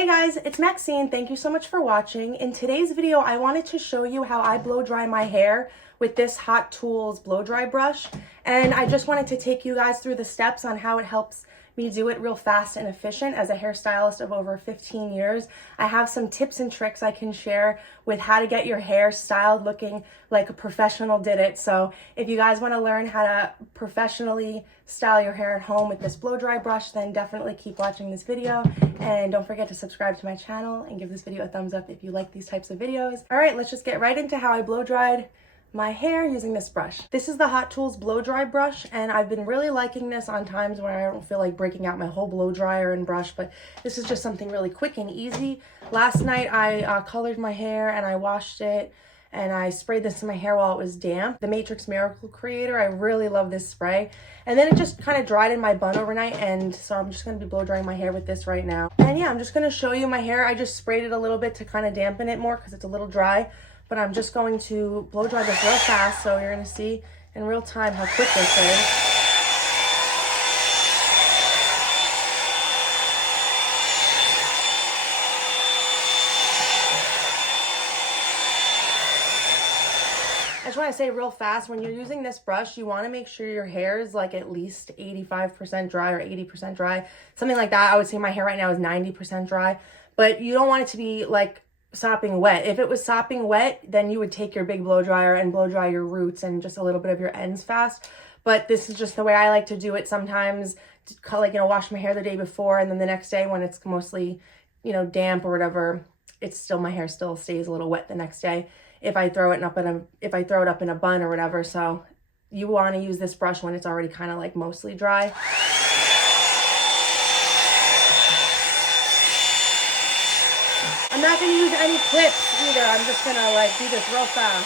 Hey guys, it's Maxine. Thank you so much for watching. In today's video, I wanted to show you how I blow dry my hair with this Hot Tools blow dry brush. And I just wanted to take you guys through the steps on how it helps me do it real fast and efficient. As a hairstylist of over 15 years, I have some tips and tricks I can share with how to get your hair styled looking like a professional did it. So if you guys want to learn how to professionally style your hair at home with this blow dry brush, then definitely keep watching this video. And don't forget to subscribe to my channel and give this video a thumbs up if you like these types of videos. All right, let's just get right into how I blow dried my hair using this brush. This is the Hot Tools blow dry brush, and I've been really liking this on times when I don't feel like breaking out my whole blow dryer and brush, but this is just something really quick and easy. Last night I colored my hair and I washed it, and I sprayed this in my hair while it was damp. The Matrix Miracle Creator, I really love this spray. And then it just kind of dried in my bun overnight, and so I'm just going to be blow drying my hair with this right now. And yeah, I'm just going to show you my hair. I just sprayed it a little bit to kind of dampen it more because it's a little dry. But I'm just going to blow dry this real fast, so you're going to see in real time how quick this is. I just want to say real fast, when you're using this brush, you want to make sure your hair is like at least 85% dry or 80% dry. Something like that. I would say my hair right now is 90% dry, but you don't want it to be like sopping wet. If it was sopping wet, then you would take your big blow dryer and blow dry your roots and just a little bit of your ends fast. But this is just the way I like to do it sometimes. Like, wash my hair the day before, and then the next day when it's mostly, damp or whatever, my hair still stays a little wet the next day if I throw it up in a bun or whatever. So you want to use this brush when it's already kind of like mostly dry. I'm not going to use any clips either. I'm just going to do this real fast.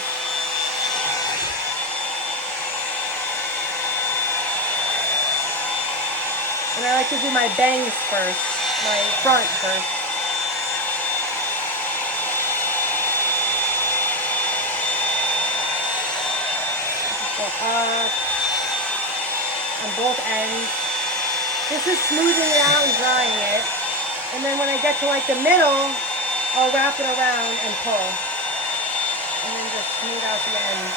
And I like to do my bangs first, my front first. Just go up on both ends. This is smoothing it out and drying it. And then when I get to the middle, I'll wrap it around and pull. And then just smooth out the ends.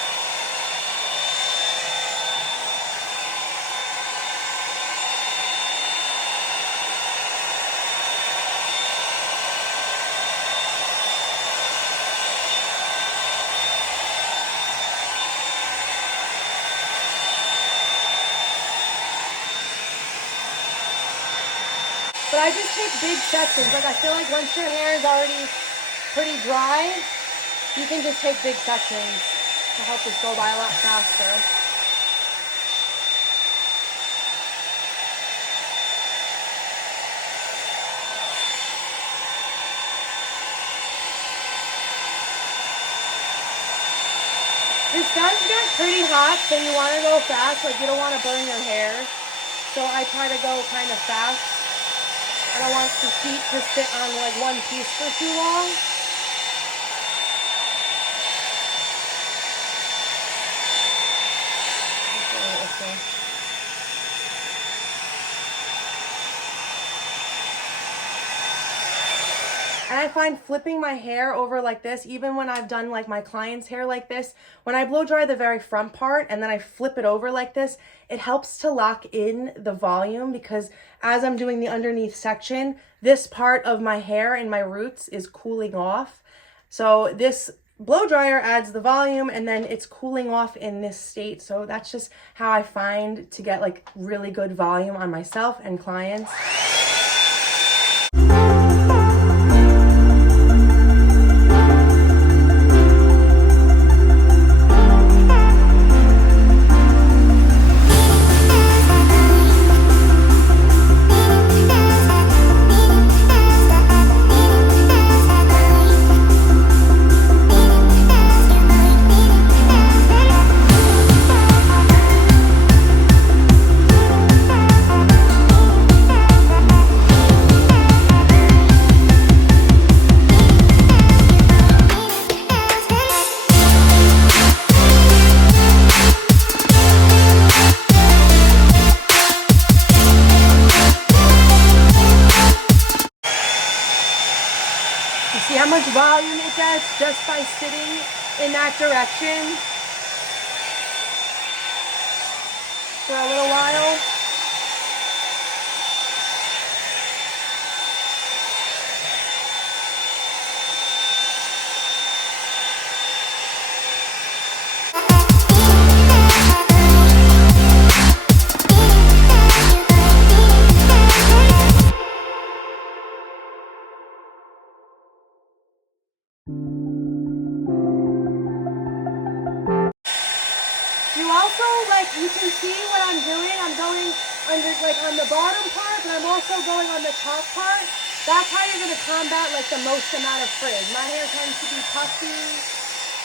But I just take big sections. I feel like once your hair is already pretty dry, you can just take big sections to help this go by a lot faster. This does get pretty hot, so you want to go fast. You don't want to burn your hair. So I try to go kind of fast. I don't want the heat to sit on one piece for too long. And I find flipping my hair over like this, even when I've done my client's hair like this, when I blow dry the very front part and then I flip it over like this, it helps to lock in the volume, because as I'm doing the underneath section, this part of my hair and my roots is cooling off. So this blow dryer adds the volume, and then it's cooling off in this state. So that's just how I find to get really good volume on myself and clients. You see how much volume it gets just by sitting in that direction for a little while? You also, like, you can see what I'm doing. I'm going under, like, on the bottom part, but I'm also going on the top part. That's how you're going to combat, like, the most amount of frizz. My hair tends to be puffy,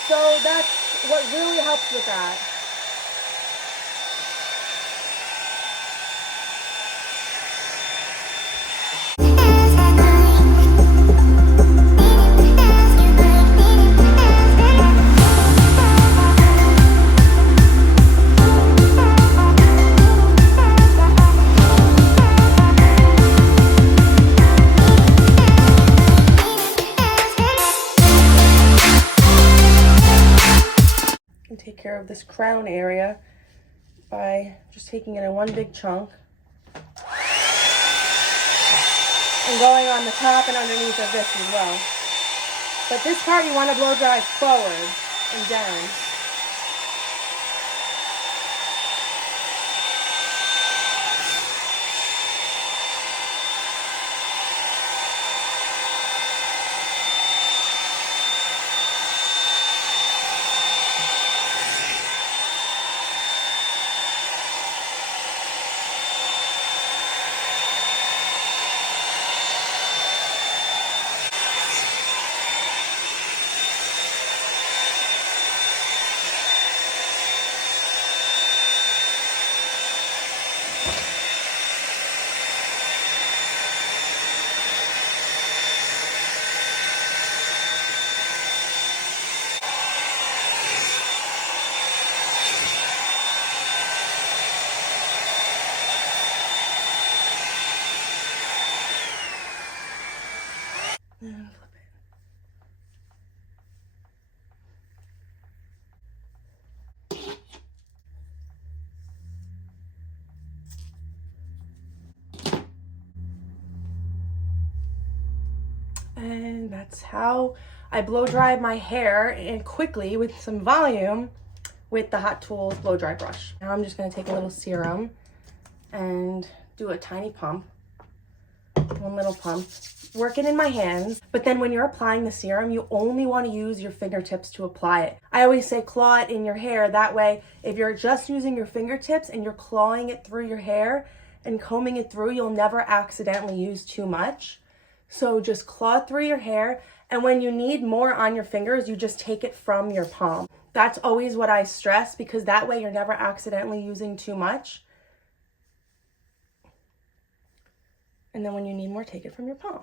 so that's what really helps with that. Take care of this crown area by just taking it in one big chunk and going on the top and underneath of this as well. But this part you want to blow dry forward and down. And flip it. And that's how I blow dry my hair, and quickly with some volume with the Hot Tools blow dry brush. Now I'm just going to take a little serum and do a tiny pump. One little pump, work it in my hands. But then when you're applying the serum, you only want to use your fingertips to apply it. I always say claw it in your hair. That way, if you're just using your fingertips and you're clawing it through your hair and combing it through, you'll never accidentally use too much. So just claw it through your hair. And when you need more on your fingers, you just take it from your palm. That's always what I stress, because that way you're never accidentally using too much. And then when you need more, take it from your palm.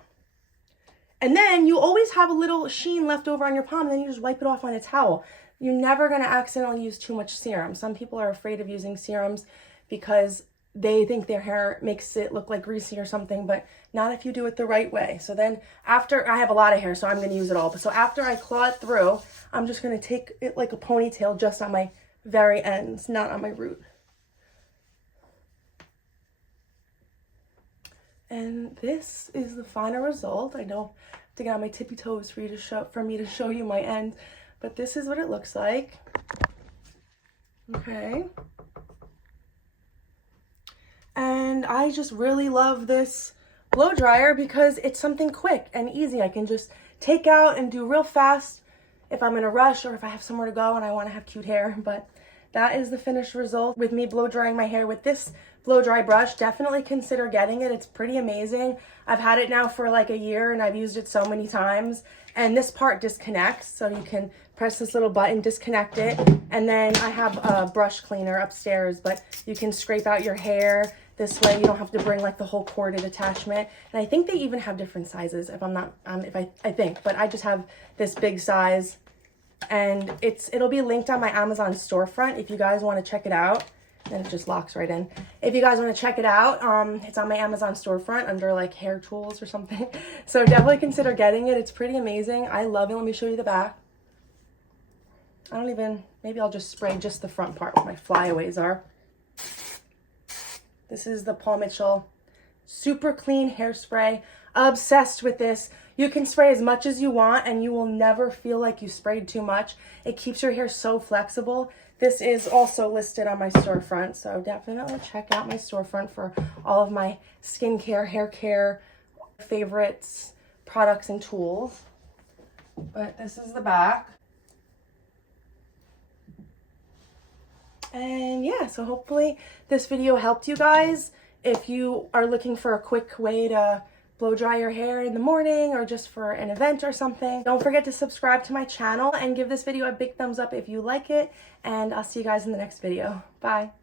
And then you always have a little sheen left over on your palm, and then you just wipe it off on a towel. You're never going to accidentally use too much serum. Some people are afraid of using serums because they think their hair makes it look like greasy or something, but not if you do it the right way. So then after, I have a lot of hair, so I'm going to use it all. But so after I claw it through, I'm just going to take it like a ponytail just on my very ends, not on my root. And this is the final result. I know I have to get on my tippy toes for me to show you my end, but this is what it looks like. Okay. And I just really love this blow dryer because it's something quick and easy. I can just take out and do real fast if I'm in a rush or if I have somewhere to go and I want to have cute hair. But that is the finished result with me blow drying my hair with this blow dry brush. Definitely consider getting it. It's pretty amazing. I've had it now for like a year and I've used it so many times. And this part disconnects, so you can press this little button, disconnect it. And then I have a brush cleaner upstairs, but you can scrape out your hair. This way you don't have to bring like the whole corded attachment. And I think they even have different sizes, if I'm not, I think, but I just have this big size. And it'll be linked on my Amazon storefront if you guys want to check it out. and it just locks right in. If you guys want to check it out, it's on my Amazon storefront under like hair tools or something. So definitely consider getting it. It's pretty amazing. I love it. Let me show you the back. Maybe I'll just spray just the front part where my flyaways are. This is the Paul Mitchell Super Clean Hairspray. Obsessed with this. You can spray as much as you want and you will never feel like you sprayed too much. It keeps your hair so flexible. This is also listed on my storefront, so definitely check out my storefront for all of my skincare, hair care, favorites, products, and tools. But this is the back. And yeah, so hopefully this video helped you guys. If you are looking for a quick way to blow dry your hair in the morning or just for an event or something, don't forget to subscribe to my channel and give this video a big thumbs up if you like it. And I'll see you guys in the next video. Bye.